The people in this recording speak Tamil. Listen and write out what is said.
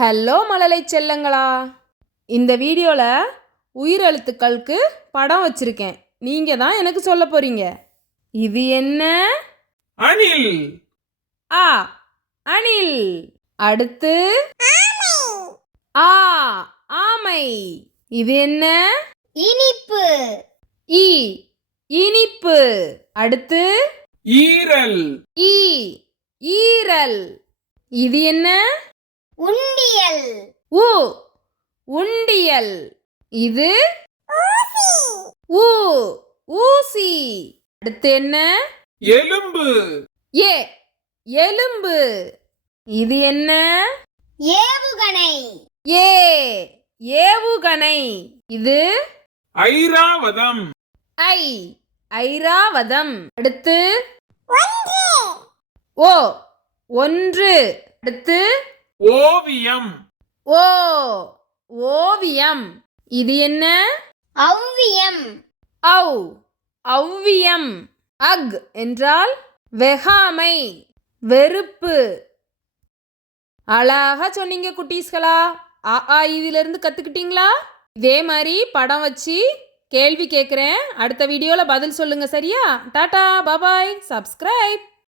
ஹலோ மழலை செல்லங்களா, இந்த வீடியோவில் உயிரெழுத்துக்களுக்கு படம் வச்சிருக்கேன். நீங்க தான் எனக்கு சொல்ல போறீங்க. இது என்ன? அணில். ஆ, அணில். அடுத்து ஆ, ஆமை. இது என்ன? இனிப்பு. ஈ, இனிப்பு. அடுத்து ஈரல். ஈ, ஈரல். இது என்ன? உண்டியல். உ, உண்டியல். இது ஊ, ஊசி. அடுத்து என்ன? எலும்பு. ஏ, எலும்பு. இது என்ன? ஏவுகணை. ஏ, ஏவுகணை. இது ஐராவதம். ஐ, ஐராவதம். அடுத்து ஓ, ஒன்று. அடுத்து ஓவியம். ஓ, ஓவியம். இது என்ன? ஔவியம். ஔ, ஔவியம். அக் என்றால் வெகாமை, வெறுப்பு. அழகா சொன்னீங்க குட்டீஸ்களா. இதிலிருந்து கற்றுக்கிட்டீங்களா? இதே மாதிரி படம் வச்சு கேள்வி கேட்குறேன். அடுத்த வீடியோவில் பதில் சொல்லுங்கள். சரியா? டாடா, பாபாய், சப்ஸ்கிரைப்.